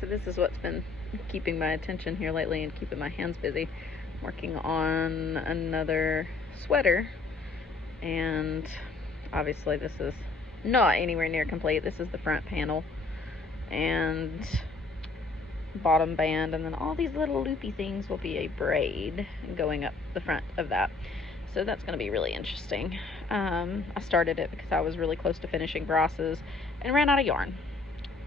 So this is what's been keeping my attention here lately and keeping my hands busy. Working on another sweater, and obviously this is not anywhere near complete. This is the front panel and bottom band, and then all these little loopy things will be a braid going up the front of that. So that's going to be really interesting. I started it because I was really close to finishing brasses and ran out of yarn.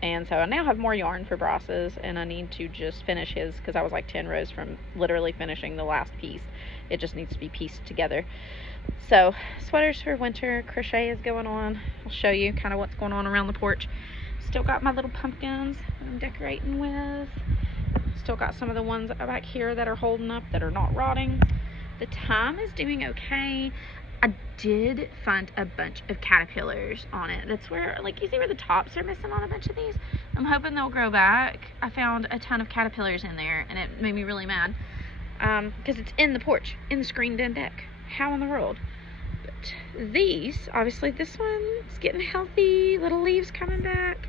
And so I now have more yarn for brasses, and I need to just finish his because I was like 10 rows from literally finishing the last piece. It just needs to be pieced together. So sweaters for winter, crochet is going on. I'll show you kind of what's going on around the porch. Still got my little pumpkins I'm decorating with. Still got some of the ones back here that are holding up that are not rotting. The thyme is doing okay. I did find a bunch of caterpillars on it. That's where, like, you see where the tops are missing on a bunch of these? I'm hoping they'll grow back. I found a ton of caterpillars in there, and it made me really mad. Because it's in the porch, in the screened-in deck. How in the world? But these, obviously, this one's getting healthy. Little leaves coming back.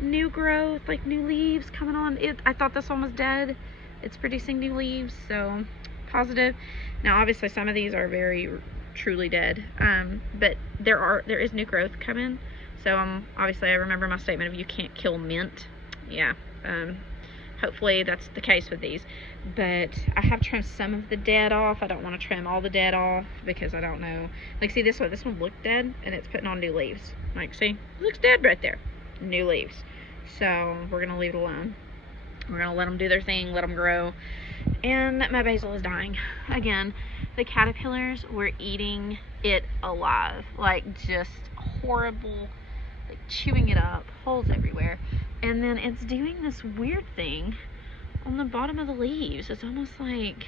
New growth, like new leaves coming on. I thought this one was dead. It's producing new leaves, so positive. Now, obviously, some of these are very truly dead, but there is new growth coming. So obviously I remember my statement of you can't kill mint. Yeah, hopefully that's the case with these. But I have trimmed some of the dead off. I don't want to trim all the dead off because I don't know. Like, see this one looked dead, and it's putting on new leaves. Like, see, it looks dead right there. New leaves. So we're gonna leave it alone. We're gonna let them do their thing, let them grow. And my basil is dying again. The caterpillars were eating it alive, like just horrible, like chewing it up, holes everywhere. And then it's doing this weird thing on the bottom of the leaves. It's almost like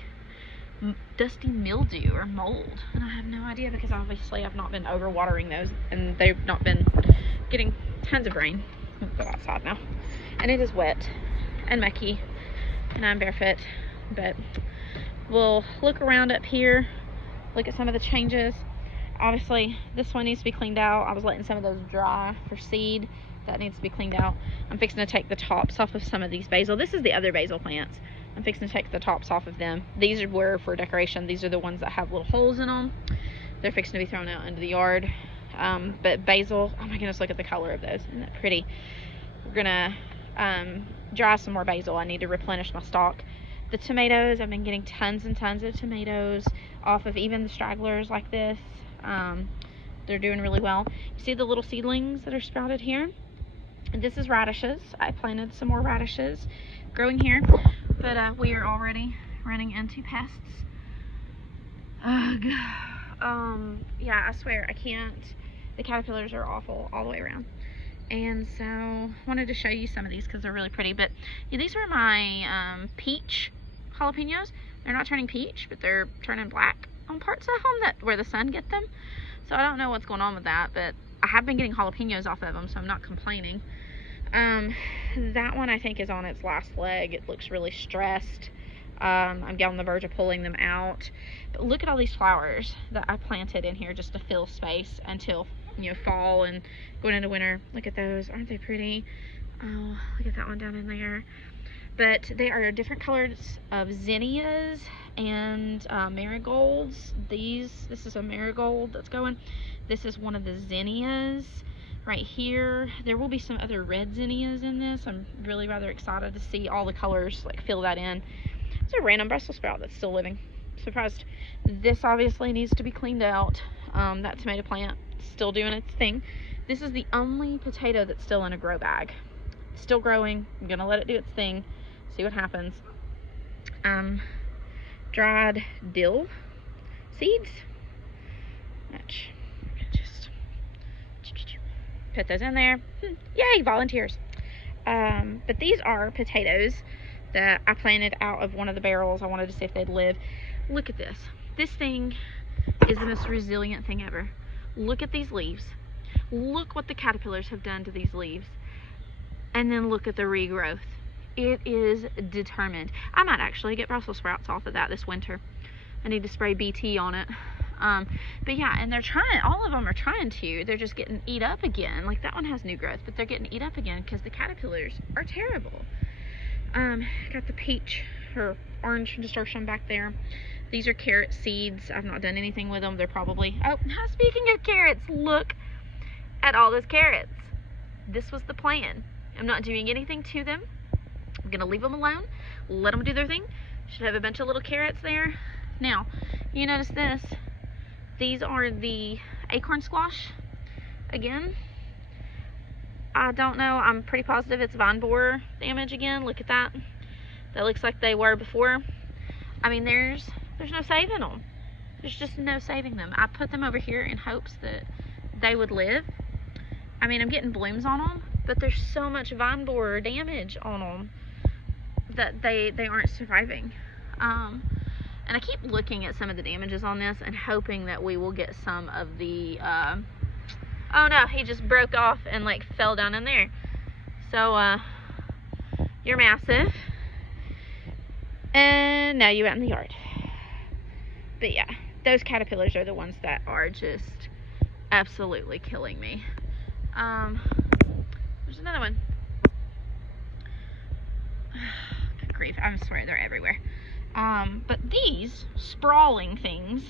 dusty mildew or mold, and I have no idea because obviously I've not been overwatering those, and they've not been getting tons of rain. I'll go outside now, and it is wet and mucky, and I'm barefoot. But we'll look around up here, look at some of the changes. Obviously this one needs to be cleaned out. I was letting some of those dry for seed. That needs to be cleaned out. I'm fixing to take the tops off of some of these basil. This is the other basil plants. I'm fixing to take the tops off of them. These were for decoration. These are the ones that have little holes in them. They're fixing to be thrown out into the yard. But basil, oh my goodness, look at the color of those. Isn't that pretty? We're gonna dry some more basil. I need to replenish my stock. The tomatoes, I've been getting tons and tons of tomatoes off of even the stragglers like this. They're doing really well. You see the little seedlings that are sprouted here? And this is radishes. I planted some more radishes growing here, but we are already running into pests. Ugh. Yeah, I swear I can't. The caterpillars are awful all the way around. And so I wanted to show you some of these because they're really pretty. But yeah, these were my peach jalapenos. They're not turning peach, but they're turning black on parts of them where the sun get them. So I don't know what's going on with that, but I have been getting jalapenos off of them, so I'm not complaining. That one I think is on its last leg. It looks really stressed. I'm on the verge of pulling them out. But look at all these flowers that I planted in here just to fill space until, you know, fall and going into winter. Look at those. Aren't they pretty? Oh, look at that one down in there. But they are different colors of zinnias and marigolds. This is a marigold that's going. This is one of the zinnias right here. There will be some other red zinnias in this. I'm really rather excited to see all the colors, like, fill that in. It's a random Brussels sprout that's still living. Surprised. This obviously needs to be cleaned out. That tomato plant still doing its thing. This is the only potato that's still in a grow bag. It's still growing. I'm gonna let it do its thing, see what happens. Dried dill seeds. Just put those in there. Yay, volunteers. But these are potatoes that I planted out of one of the barrels. I wanted to see if they'd live. Look at this. This thing is the most resilient thing ever. Look at these leaves. Look what the caterpillars have done to these leaves. And then look at the regrowth. It is determined. I might actually get Brussels sprouts off of that this winter. I need to spray BT on it. But yeah, and they're trying, all of them are trying to. They're just getting eat up again. Like, that one has new growth, but they're getting eat up again because the caterpillars are terrible. Got the peach or orange nasturtium back there. These are carrot seeds. I've not done anything with them. They're probably, oh, speaking of carrots, look at all those carrots. This was the plan. I'm not doing anything to them. I'm gonna leave them alone, let them do their thing. Should have a bunch of little carrots there. Now, you notice this. These are the acorn squash. Again, I don't know. I'm pretty positive it's vine borer damage again. Look at that. That looks like they were before. I mean, there's no saving them. There's just no saving them. I put them over here in hopes that they would live. I mean, I'm getting blooms on them, but there's so much vine borer damage on them that they aren't surviving. And I keep looking at some of the damages on this and hoping that we will get some of the, oh no, he just broke off and like fell down in there. So, you're massive. And now you're out in the yard. But yeah, those caterpillars are the ones that are just absolutely killing me. There's another one. Good grief, I swear they're everywhere. But these sprawling things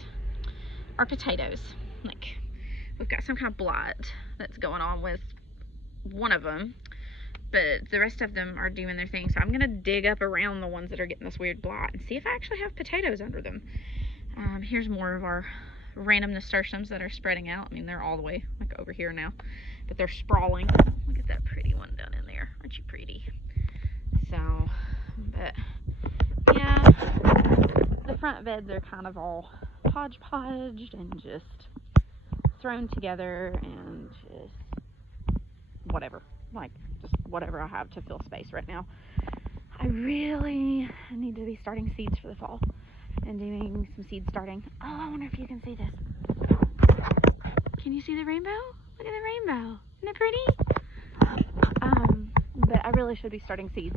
are potatoes. Like, we've got some kind of blight that's going on with one of them, but the rest of them are doing their thing. So I'm gonna dig up around the ones that are getting this weird blight and see if I actually have potatoes under them. Here's more of our random nasturtiums that are spreading out. I mean, they're all the way like over here now, but they're sprawling. Look at that pretty one down in there. Aren't you pretty? So, but yeah, the front beds are kind of all hodgepodged and just thrown together and just whatever, like just whatever I have to fill space right now. I really need to be starting seeds for the fall and doing some seed starting. Oh, I wonder if you can see this. Can you see the rainbow? Look at the rainbow. Isn't it pretty? But I really should be starting seeds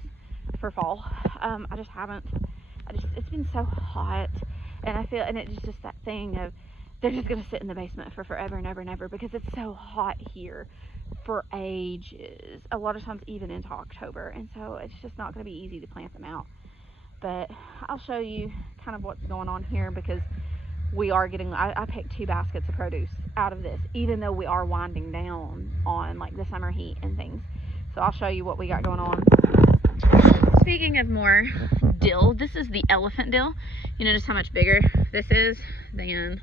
for fall. I just haven't. It's been so hot, and I feel, and it's just that thing of they're just gonna sit in the basement for forever and ever and ever because it's so hot here for ages. A lot of times even into October, and so it's just not gonna be easy to plant them out. But I'll show you kind of what's going on here because we are getting, I picked 2 baskets of produce out of this, even though we are winding down on like the summer heat and things. So I'll show you what we got going on. Speaking of more dill, this is the elephant dill. You notice how much bigger this is than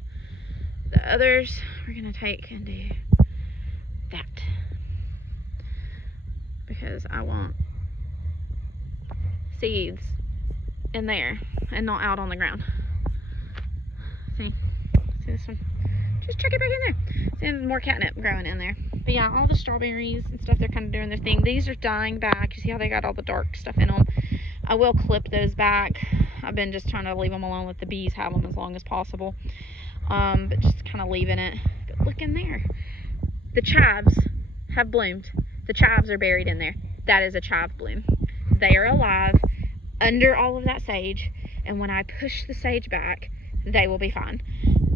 the others. We're gonna take and do that because I want seeds in there and not out on the ground. See this one? Just chuck it back in there. See, there's more catnip growing in there. But yeah, all the strawberries and stuff, they're kind of doing their thing. These are dying back. You see how they got all the dark stuff in them? I will clip those back. I've been just trying to leave them alone, let the bees have them as long as possible. But just kind of leaving it. But look in there. The chives have bloomed. The chives are buried in there. That is a chive bloom. They are alive under all of that sage, and when I push the sage back, they will be fine.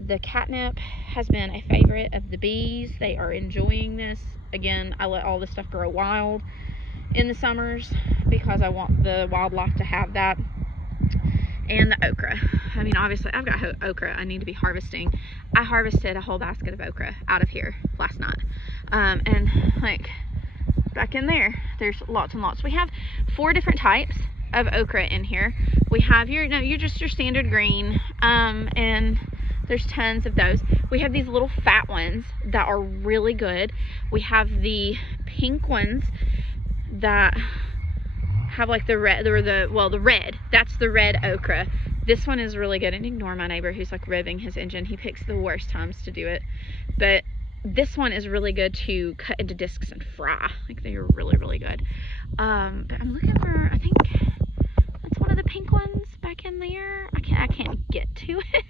The catnip has been a favorite of the bees. They are enjoying this. Again, I let all this stuff grow wild in the summers because I want the wildlife to have that. And the okra. I mean, obviously, I've got okra I need to be harvesting. I harvested a whole basket of okra out of here last night. And like back in there, there's lots and lots. We have 4 different types of okra in here. We have your standard green, and there's tons of those. We have these little fat ones that are really good. We have the pink ones that have like the red, or the red. That's the red okra. This one is really good. And ignore my neighbor who's like revving his engine. He picks the worst times to do it. But this one is really good to cut into discs and fry. Like, they are really, really good. But I'm looking for, I think that's one of the pink ones back in there. I can't get to it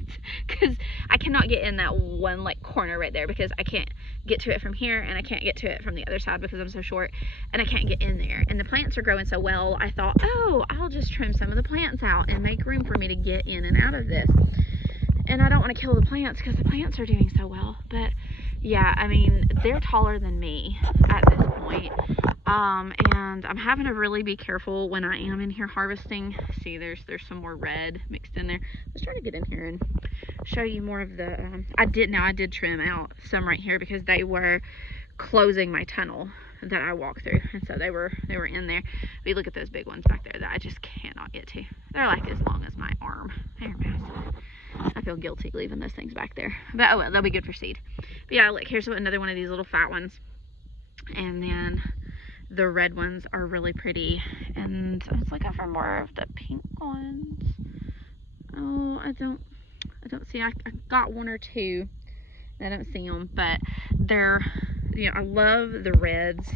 because I cannot get in that one like corner right there because I can't get to it from here, and I can't get to it from the other side because I'm so short, and I can't get in there. And the plants are growing so well, I thought, oh, I'll just trim some of the plants out and make room for me to get in and out of this. And I don't want to kill the plants because the plants are doing so well. But yeah, I mean, they're taller than me at this point. And I'm having to really be careful when I am in here harvesting. See, there's some more red mixed in there. Let's try to get in here and show you more of the, I did trim out some right here because they were closing my tunnel that I walk through, and so they were in there. But you look at those big ones back there that I just cannot get to. They're like as long as my arm. They're massive. I feel guilty leaving those things back there, but oh well, they'll be good for seed. But yeah, look, here's another one of these little fat ones, and then the red ones are really pretty. And I was looking for more of the pink ones. Oh, I don't see. I got one or two. I don't see them, but they're, you know, I love the reds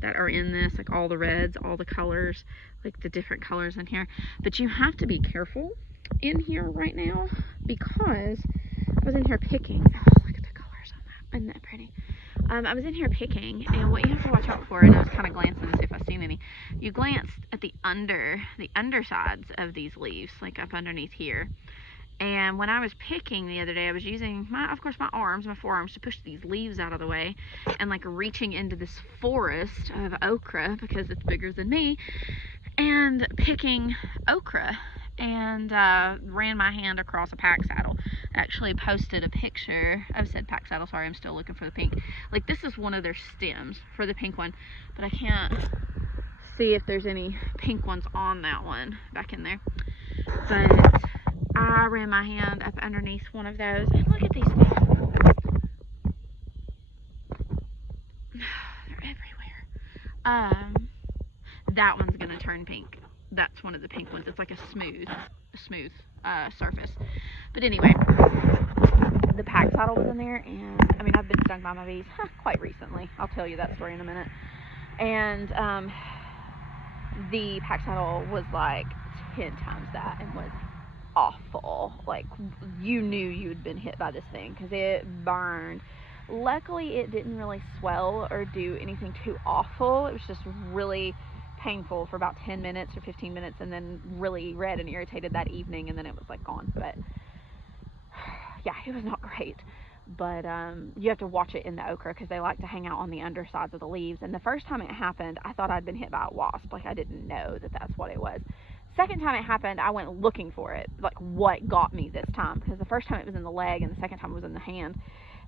that are in this, like all the reds, all the colors, like the different colors in here. But you have to be careful in here right now because I was in here picking. Oh, look at the colors on that. Isn't that pretty? I was in here picking, and what you have to watch out for, and I was kind of glancing to see if I've seen any. You glanced at the undersides of these leaves, like up underneath here. And when I was picking the other day, I was using my forearms to push these leaves out of the way, and like reaching into this forest of okra because it's bigger than me, and picking okra, and ran my hand across a pack saddle. I actually posted a picture. I've said pack saddle, sorry, I'm still looking for the pink. Like, this is one of their stems for the pink one, but I can't see if there's any pink ones on that one back in there. But I ran my hand up underneath one of those, and look at these things. They're everywhere. That one's gonna turn pink. That's one of the pink ones. It's like a smooth surface. But anyway, the pack saddle was in there, and I mean, I've been stung by my bees quite recently. I'll tell you that story in a minute. And the pack saddle was like 10 times that, and was awful. Like, you knew you had been hit by this thing because it burned. Luckily, it didn't really swell or do anything too awful. It was just really painful for about 10 minutes or 15 minutes, and then really red and irritated that evening, and then it was like gone. But yeah, it was not great. But you have to watch it in the okra because they like to hang out on the undersides of the leaves. And the first time it happened, I thought I'd been hit by a wasp. Like, I didn't know that that's what it was. Second time it happened, I went looking for it, like what got me this time, because the first time it was in the leg and the second time it was in the hand.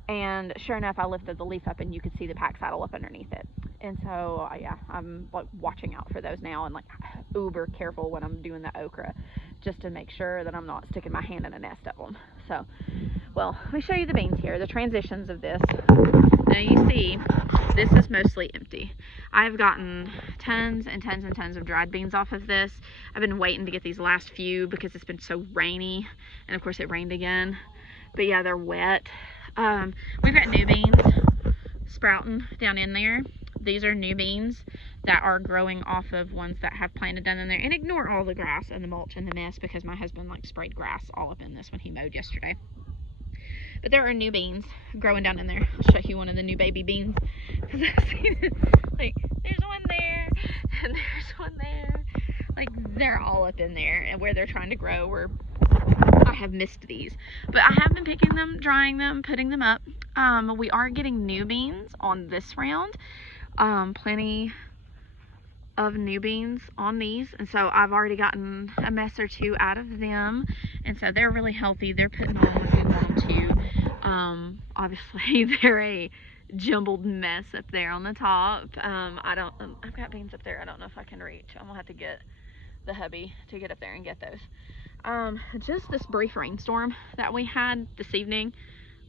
And sure enough, I lifted the leaf up and you could see the pack saddle up underneath it. And so yeah, I'm like watching out for those now, and like uber careful when I'm doing the okra, just to make sure that I'm not sticking my hand in a nest of them. So, well, let me show you the beans here, the transitions of this. Now you see, this is mostly empty. I've gotten tons and tons and tons of dried beans off of this. I've been waiting to get these last few because it's been so rainy, and of course it rained again. But yeah, they're wet. We've got new beans sprouting down in there. These are new beans that are growing off of ones that have planted down in there. And ignore all the grass and the mulch and the mess because my husband like sprayed grass all up in this when he mowed yesterday. But there are new beans growing down in there. I'll show you one of the new baby beans. Because I've seen it. Like, there's one there, and there's one there. Like, they're all up in there, and where they're trying to grow, where I have missed these. But I have been picking them, drying them, putting them up. We are getting new beans on this round. Plenty of new beans on these, and so I've already gotten a mess or two out of them, and so they're really healthy. They're putting on what we want them to. Obviously they're a jumbled mess up there on the top. I've got beans up there. I don't know if I can reach. I'm gonna have to get the hubby to get up there and get those. Just this brief rainstorm that we had this evening,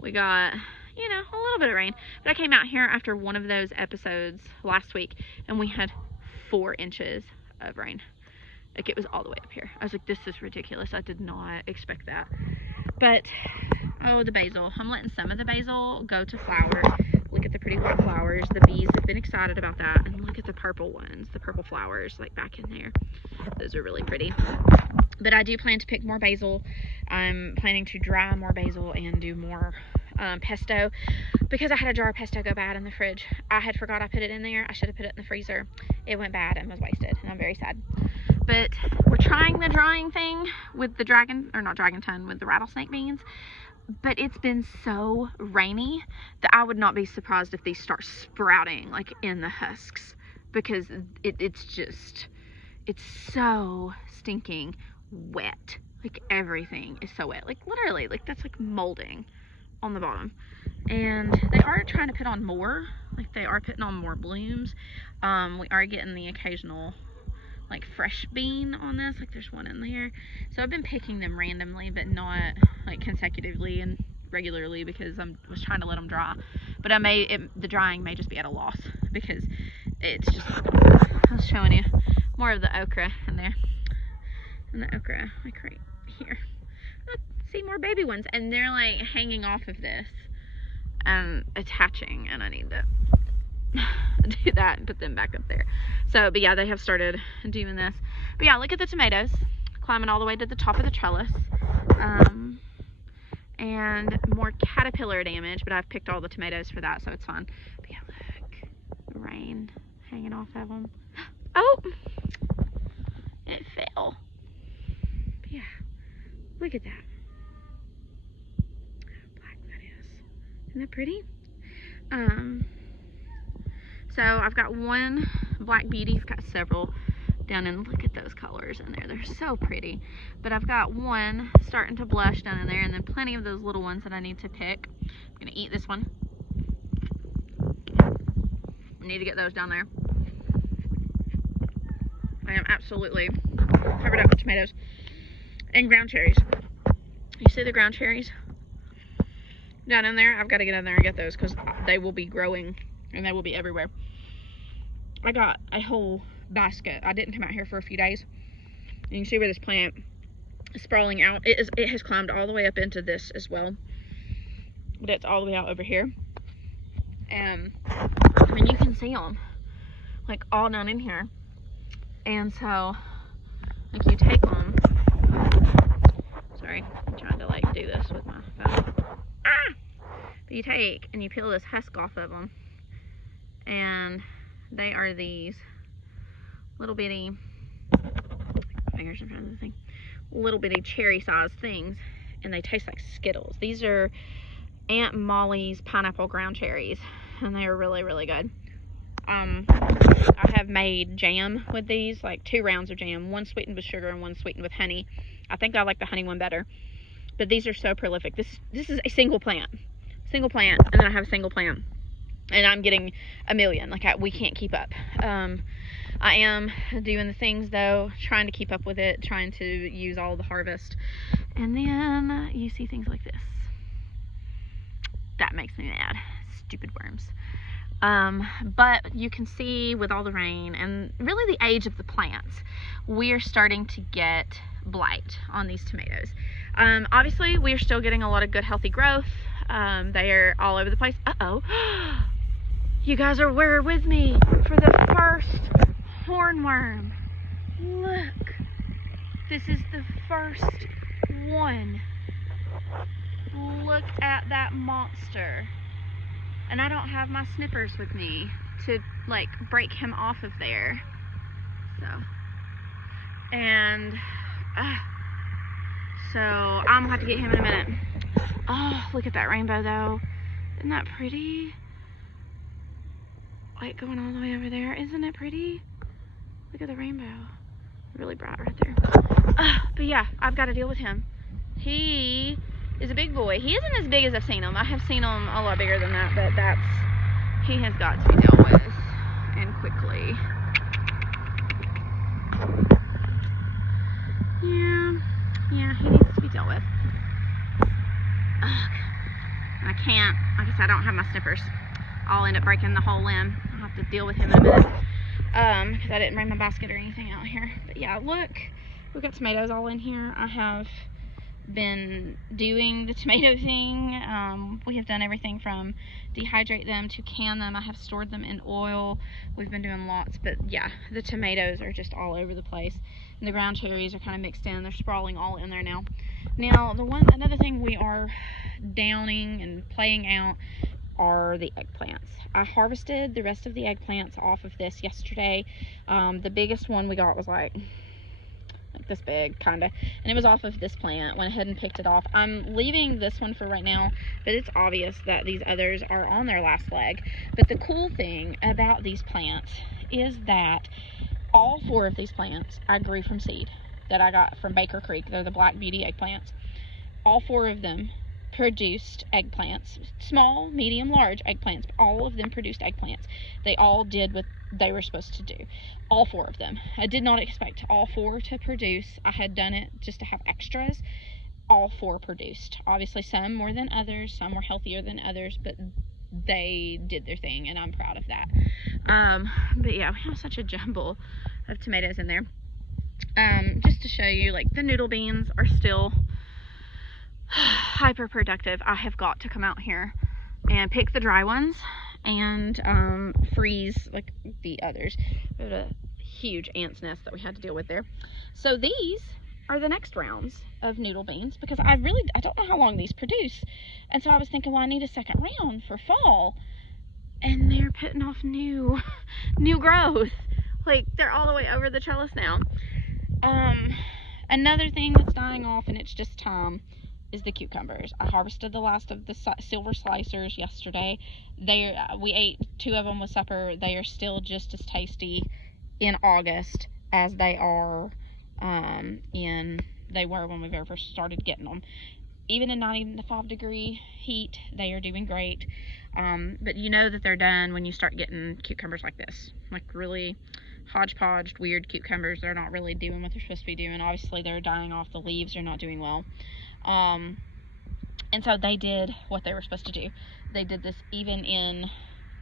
we got, you know, a little bit of rain, but I came out here after one of those episodes last week and we had 4 inches of rain. Like, it was all the way up here. I was like, this is ridiculous. I did not expect that. But oh, the basil, I'm letting some of the basil go to flower. Look at the pretty white flowers. The bees have been excited about that. And look at the purple ones, the purple flowers like back in there. Those are really pretty. But I do plan to pick more basil. I'm planning to dry more basil and do more pesto, because I had a jar of pesto go bad in the fridge. I had forgot I put it in there. I should have put it in the freezer. It went bad and was wasted, and I'm very sad. But we're trying the drying thing with the with the rattlesnake beans. but it's been so rainy that I would not be surprised if these start sprouting like in the husks, because it's so stinking wet. Like everything is so wet, like literally, like that's like molding on the bottom. And they are trying to put on more, like they are putting on more blooms. We are getting the occasional like fresh bean on this, like there's one in there. So I've been picking them randomly, but not like consecutively and regularly, because I was trying to let them dry. But the drying may just be at a loss, because it's just, I was showing you more of the okra in there. And the okra, like right here. Look, see more baby ones, and they're like hanging off of this and attaching, and I need to do that and put them back up there. So, but yeah, they have started doing this. But yeah, look at the tomatoes climbing all the way to the top of the trellis. And more caterpillar damage, but I've picked all the tomatoes for that, so it's fine. But yeah, look, rain hanging off of them. Oh, it fell. But yeah, look at that. How black that is. Isn't that pretty? So I've got one black beauty. I've got several down in, look at those colors in there. They're so pretty. But I've got one starting to blush down in there, and then plenty of those little ones that I need to pick. I'm gonna eat this one. I need to get those down there. I am absolutely covered up with tomatoes and ground cherries. You see the ground cherries down in there? I've got to get in there and get those, because they will be growing and they will be everywhere. I got a whole basket. I didn't come out here for a few days. And you can see where this plant is sprawling out. It has climbed all the way up into this as well, but it's all the way out over here. And I mean, you can see them like all down in here. And so, like, you take them. Sorry, I'm trying to like do this with my phone. Ah! But you take and you peel this husk off of them, and they are these little bitty, fingers in front of the thing, little bitty cherry sized things, and they taste like Skittles. These are Aunt Molly's pineapple ground cherries, and they are really, really good. I have made jam with these, like 2 rounds of jam, one sweetened with sugar and one sweetened with honey. I think I like the honey one better, but these are so prolific. This is a single plant, and then I have a single plant, and I'm getting a million. Like, we can't keep up. I am doing the things though, trying to keep up with it, trying to use all the harvest. And then you see things like this. That makes me mad. Stupid worms. But you can see with all the rain and really the age of the plants, we are starting to get blight on these tomatoes. Obviously we are still getting a lot of good healthy growth. They are all over the place. Uh-oh. You guys were with me for the first hornworm. Look, this is the first one. Look at that monster. And I don't have my snippers with me to like break him off of there. So, and so I'm gonna have to get him in a minute. Oh, look at that rainbow though. Isn't that pretty? Like going all the way over there. Isn't it pretty? Look at the rainbow. Really bright right there. But yeah, I've got to deal with him. He is a big boy. He isn't as big as I've seen him. I have seen him a lot bigger than that, but he has got to be dealt with, and quickly. Yeah, he needs to be dealt with. Ugh. I can't, like I said, I don't have my snippers. I'll end up breaking the whole limb. I'll have to deal with him in a minute, because I didn't bring my basket or anything out here. But yeah, look, we've got tomatoes all in here. I have been doing the tomato thing. We have done everything from dehydrate them to can them. I have stored them in oil. We've been doing lots, but yeah, the tomatoes are just all over the place, and the ground cherries are kind of mixed in. They're sprawling all in there now. Now, another thing we are downing and playing out are the eggplants. I harvested the rest of the eggplants off of this yesterday. The biggest one we got was like like this big, kind of, and it was off of this plant. Went ahead and picked it off. I'm leaving this one for right now, but it's obvious that these others are on their last leg. But the cool thing about these plants is that all 4 of these plants I grew from seed that I got from Baker Creek. They're the Black Beauty eggplants. All 4 of them produced eggplants, small, medium, large eggplants, but all of them produced eggplants. They all did what they were supposed to do. All 4 of them. I did not expect all 4 to produce. I had done it just to have extras. All 4 produced. Obviously, some more than others, some were healthier than others, but they did their thing, and I'm proud of that. But yeah, we have such a jumble of tomatoes in there. Just to show you, like, the noodle beans are still hyper productive. I have got to come out here and pick the dry ones and freeze like the others. We had a huge ant's nest that we had to deal with there. So these are the next rounds of noodle beans, because I don't know how long these produce, and so I was thinking, well, I need a second round for fall, and they're putting off new growth. Like, they're all the way over the trellis now. Another thing that's dying off, and it's just time, is the cucumbers. I harvested the last of the silver slicers yesterday. We ate 2 of them with supper. They are still just as tasty in August as they are they were when we very first started getting them. Even in 95-degree heat, they are doing great. But you know that they're done when you start getting cucumbers like this, like really hodgepodged, weird cucumbers. They're not really doing what they're supposed to be doing. Obviously, they're dying off. The leaves are not doing well. And so they did what they were supposed to do. They did this even in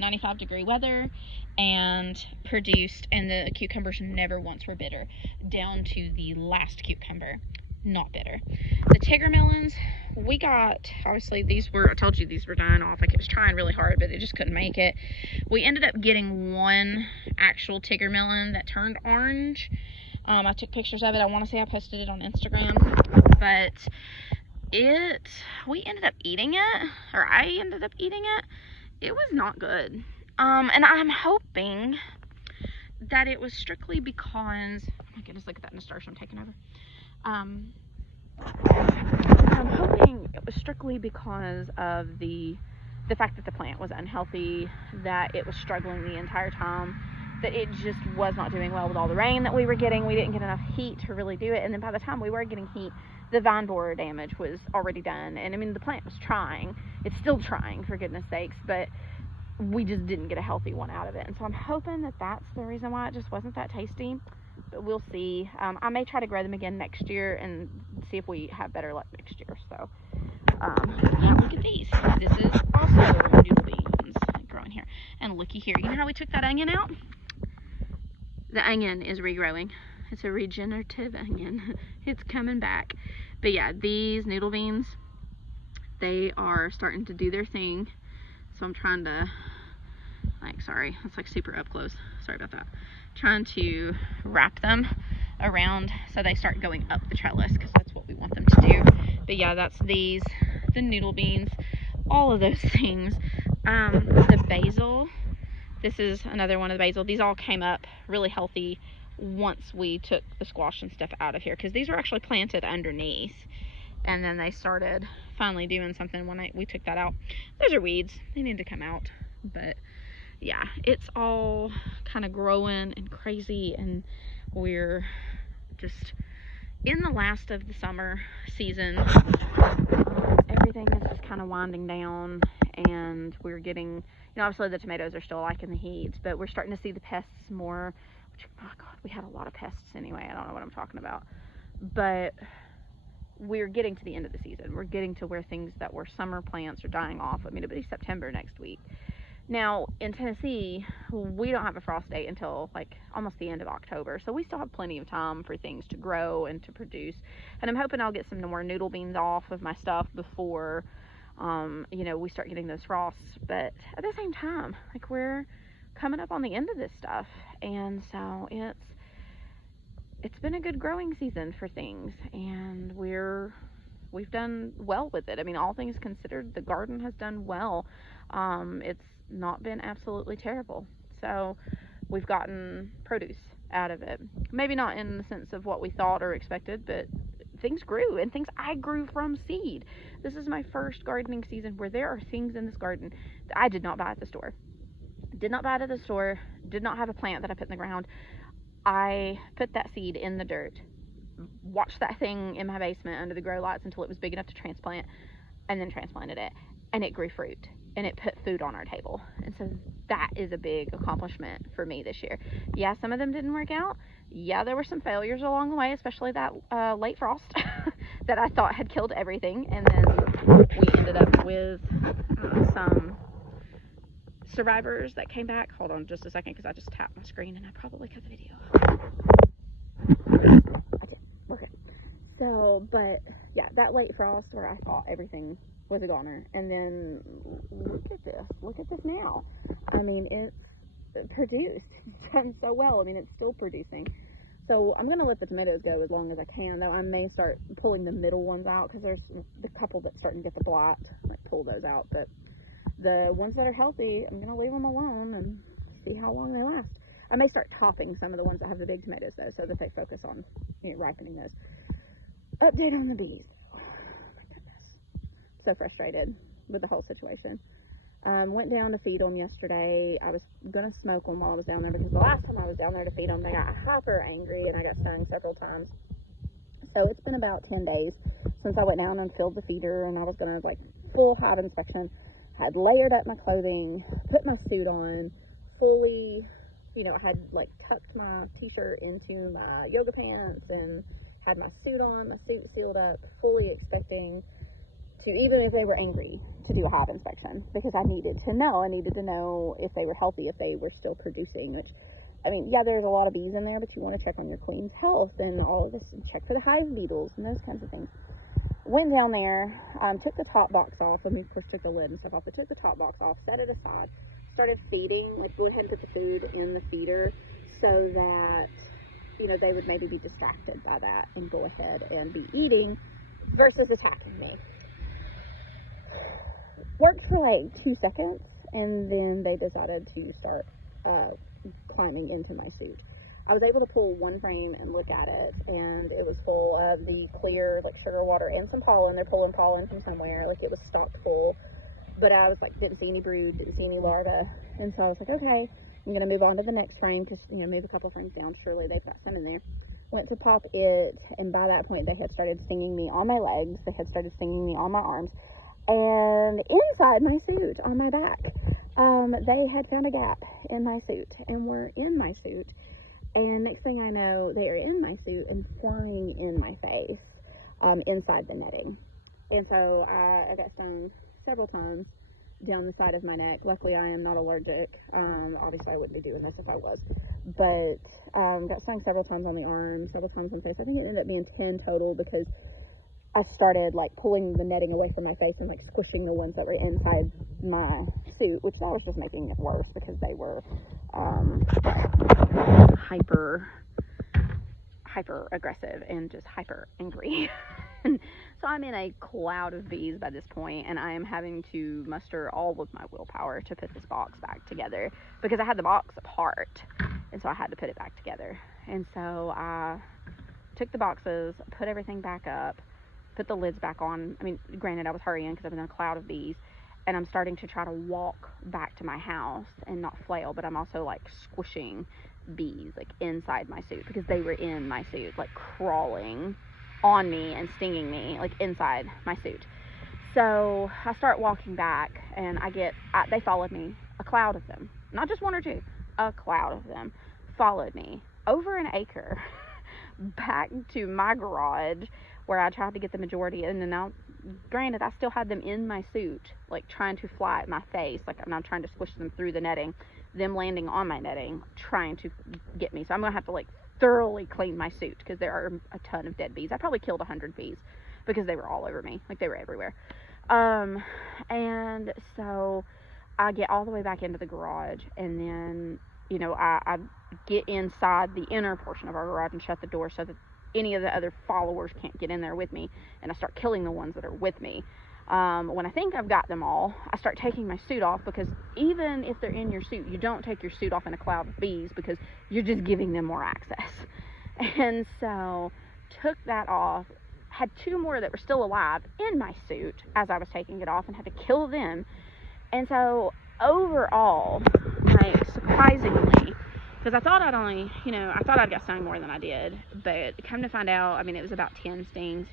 95-degree weather and produced, and the cucumbers never once were bitter, down to the last cucumber, not bitter. The Tigger melons, we got, obviously I told you these were dying off. Like, it was trying really hard, but they just couldn't make it. We ended up getting one actual Tigger melon that turned orange. I took pictures of it. I want to say I posted it on Instagram, but we ended up eating it, or I ended up eating it. It was not good. And I'm hoping that it was strictly because, oh my goodness, look at that nasturtium taking over. I'm hoping it was strictly because of the fact that the plant was unhealthy, that it was struggling the entire time, that it just was not doing well with all the rain that we were getting. We didn't get enough heat to really do it, and then by the time we were getting heat, the vine borer damage was already done. And I mean, the plant was trying. It's still trying, for goodness sakes, but we just didn't get a healthy one out of it. And so I'm hoping that that's the reason why it just wasn't that tasty, but we'll see. I may try to grow them again next year and see if we have better luck next year. So now look at these. This is also noodle beans growing here. And looky here, you know how we took that onion out? The onion is regrowing. It's a regenerative onion. It's coming back. But yeah, these noodle beans, they are starting to do their thing. So I'm trying to, sorry, that's like super up close. Sorry about that. Trying to wrap them around so they start going up the trellis, because that's what we want them to do. But yeah, that's the noodle beans, all of those things. The basil, this is another one of the basil. These all came up really healthy once we took the squash and stuff out of here, because these were actually planted underneath, and then they started finally doing something when we took that out. Those are weeds. They need to come out. But yeah, it's all kind of growing and crazy, and we're just in the last of the summer season. Everything is just kind of winding down, and we're getting, you know, obviously the tomatoes are still liking the heat, but we're starting to see the pests more, which, oh God, we had a lot of pests anyway. I don't know what I'm talking about, but we're getting to the end of the season. We're getting to where things that were summer plants are dying off. I mean, it'll be September next week. Now, in Tennessee, we don't have a frost date until like almost the end of October, so we still have plenty of time for things to grow and to produce. And I'm hoping I'll get some more noodle beans off of my stuff before, you know, we start getting those frosts. But at the same time, like, we're coming up on the end of this stuff, and so it's been a good growing season for things, and we've done well with it. I mean, all things considered, the garden has done well. It's not been absolutely terrible. So we've gotten produce, out of it. Maybe not in the sense of what we thought or expected, but things grew, and things I grew from seed. This is my first gardening season where there are things in this garden that I did not buy at the store. Did not buy it at the store, did not have a plant that I put in the ground. I put that seed in the dirt, watched that thing in my basement under the grow lights until it was big enough to transplant, and then transplanted it, and it grew fruit, and it put food on our table. And so that is a big accomplishment for me this year. Yeah, some of them didn't work out. Yeah, there were some failures along the way, especially that late frost that I thought had killed everything, and then we ended up with some survivors that came back. Hold on just a second, because I just tapped my screen and I probably cut the video. I did. Okay. So, but yeah, that late frost where I thought everything was a goner, and then look at this now. I mean, it's produced. It's done so well. I mean, it's still producing. So I'm gonna let the tomatoes go as long as I can, though I may start pulling the middle ones out, because there's the couple that's starting to get the blot. I might pull those out, but the ones that are healthy, I'm gonna leave them alone and see how long they last. I may start topping some of the ones that have the big tomatoes, though, so that they focus on, you know, ripening those. Update on the bees. Oh my goodness, so frustrated with the whole situation. Went down to feed them yesterday. I was gonna smoke them while I was down there, because the last time I was down there to feed them, they got hyper angry and I got stung several times. So it's been about 10 days since I went down and filled the feeder, and I was gonna like full hive inspection. I had layered up my clothing, put my suit on, fully, you know, I had like tucked my t-shirt into my yoga pants and had my suit on, my suit sealed up, fully expecting to, even if they were angry, to do a hive inspection, because I needed to know if they were healthy, if they were still producing, which, I mean, yeah, there's a lot of bees in there, but you want to check on your queen's health and all of this, and check for the hive beetles and those kinds of things. Went down there, took the top box off. I mean, of course, took the lid and stuff off, but took the top box off, set it aside, started feeding, like went ahead and put the food in the feeder so that, you know, they would maybe be distracted by that and go ahead and be eating versus attacking me. Worked for like 2 seconds, and then they decided to start climbing into my suit. I was able to pull one frame and look at it, and it was full of the clear, like, sugar water and some pollen. They're pulling pollen from somewhere, like it was stocked full, but I was like, didn't see any brood, didn't see any larvae, and so I was like, okay, I'm gonna move on to the next frame, because, you know, move a couple frames down, surely they've got some in there. Went to pop it, and by that point they had started stinging me on my legs, they had started stinging me on my arms, and inside my suit on my back. They had found a gap in my suit and were in my suit, and next thing I know, they are in my suit and flying in my face, inside the netting. And so I got stung several times down the side of my neck. Luckily, I am not allergic. Obviously, I wouldn't be doing this if I was, but got stung several times on the arm, several times on the face. I think it ended up being 10 total, because I started like pulling the netting away from my face and like squishing the ones that were inside my suit, which that was just making it worse, because they were hyper aggressive and just hyper angry. So I'm in a cloud of bees by this point, and I am having to muster all of my willpower to put this box back together, because I had the box apart, and so I had to put it back together. And so I took the boxes, put everything back up, put the lids back on. I mean, granted, I was hurrying because I was in a cloud of bees, and I'm starting to try to walk back to my house and not flail, but I'm also like squishing bees like inside my suit, because they were in my suit, like crawling on me and stinging me like inside my suit. So I start walking back, and they followed me, a cloud of them, not just one or two, a cloud of them followed me over an acre back to my garage, where I tried to get the majority. And then now, granted, I still had them in my suit, like trying to fly at my face, like I'm trying to squish them through the netting, them landing on my netting, trying to get me. So I'm gonna have to like thoroughly clean my suit, because there are a ton of dead bees. I probably killed 100 bees, because they were all over me, like they were everywhere. And so I get all the way back into the garage, and then, you know, I get inside the inner portion of our garage and shut the door so that any of the other followers can't get in there with me, and I start killing the ones that are with me. When I think I've got them all, I start taking my suit off, because even if they're in your suit, you don't take your suit off in a cloud of bees, because you're just giving them more access. And so took that off, had 2 more that were still alive in my suit as I was taking it off, and had to kill them. And so overall, like, surprisingly, because I thought I'd only, I thought I'd got stung more than I did, but come to find out, I mean, it was about 10 stings.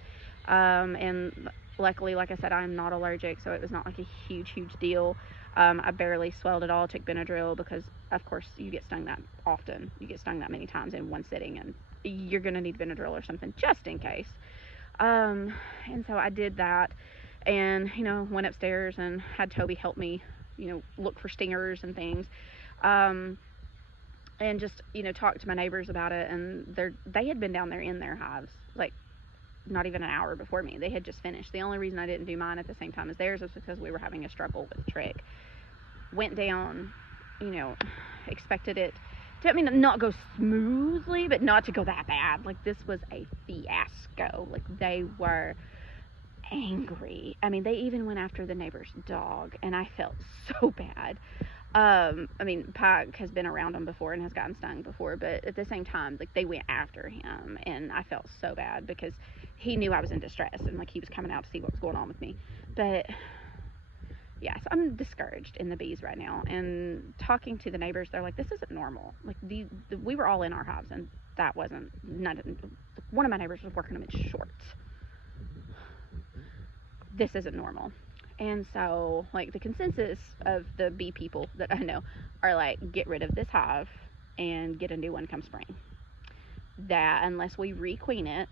And luckily, like I said, I'm not allergic, so it was not like a huge deal. I barely swelled at all. Took Benadryl, because of course you get stung that often. You get stung that many times in one sitting, and you're gonna need Benadryl or something just in case. And so I did that, and went upstairs and had Toby help me, look for stingers and things. And just talk to my neighbors about it, and they had been down there in their hives, like, not even an hour before me. They had just finished. The only reason I didn't do mine at the same time as theirs was because we were having a struggle with the trick. Went down, expected it to, not go smoothly, but not to go that bad. Like, this was a fiasco. Like, they were angry. They even went after the neighbor's dog, and I felt so bad. Pike has been around him before and has gotten stung before, but at the same time, like, they went after him, and I felt so bad because he knew I was in distress, and like, he was coming out to see what was going on with me. But yeah, so I'm discouraged in the bees right now, and talking to the neighbors, they're like, this isn't normal. Like, we were all in our hives, and that wasn't, one of my neighbors was working them in shorts. This isn't normal. And so, like, the consensus of the bee people that I know are like, get rid of this hive and get a new one come spring. That unless we requeen it,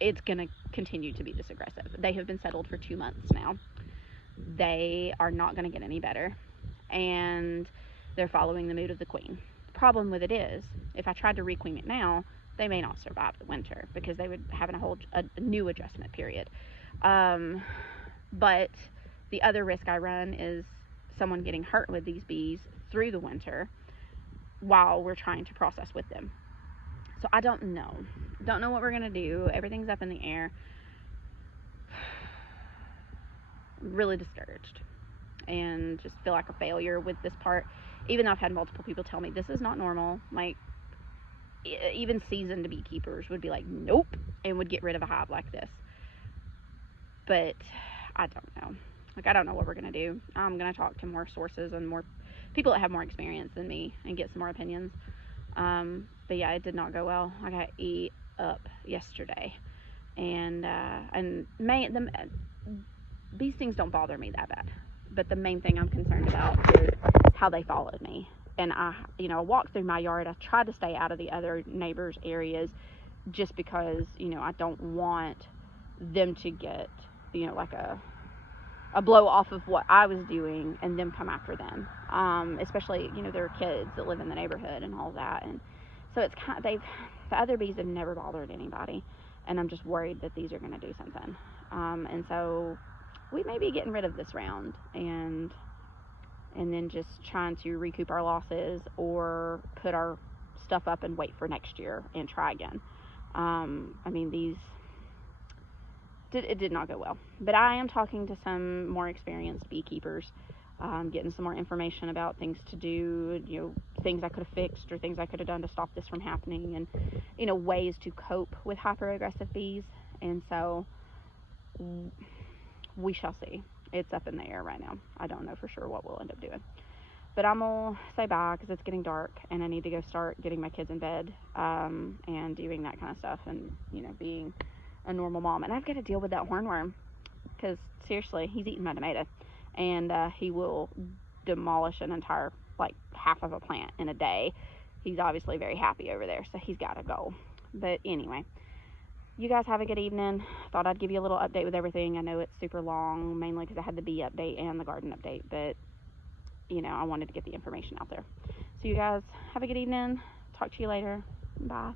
it's going to continue to be this aggressive. They have been settled for 2 months now. They are not going to get any better, and they're following the mood of the queen. The problem with it is, if I tried to requeen it now, they may not survive the winter, because they would have a new adjustment period. But the other risk I run is someone getting hurt with these bees through the winter while we're trying to process with them. So I don't know what we're gonna do. Everything's up in the air. I'm really discouraged, and just feel like a failure with this part, even though I've had multiple people tell me this is not normal. Like, even seasoned beekeepers would be like, nope, and would get rid of a hive like this. But I don't know. Like, I don't know what we're going to do. I'm going to talk to more sources and more people that have more experience than me and get some more opinions. But yeah, it did not go well. I got eat up yesterday. And these things don't bother me that bad. But the main thing I'm concerned about is how they followed me. And I walked through my yard. I tried to stay out of the other neighbors' areas, just because, I don't want them to get, like a blow off of what I was doing and them come after them. Especially, there are kids that live in the neighborhood and all that. And so it's the other bees have never bothered anybody. And I'm just worried that these are going to do something. And so we may be getting rid of this round and then just trying to recoup our losses, or put our stuff up and wait for next year and try again. It did not go well, but I am talking to some more experienced beekeepers, getting some more information about things to do, things I could have fixed or things I could have done to stop this from happening, and ways to cope with hyper aggressive bees. And so we shall see. It's up in the air right now. I don't know for sure what we'll end up doing, but I'm gonna say bye, because it's getting dark and I need to go start getting my kids in bed, and doing that kind of stuff, and being a normal mom. And I've got to deal with that hornworm, because seriously, he's eating my tomato, and he will demolish an entire, like, half of a plant in a day. He's obviously very happy over there, so he's got to go. But anyway, you guys have a good evening. Thought I'd give you a little update with everything. I know it's super long, mainly because I had the bee update and the garden update, but I wanted to get the information out there. So you guys have a good evening. Talk to you later. Bye.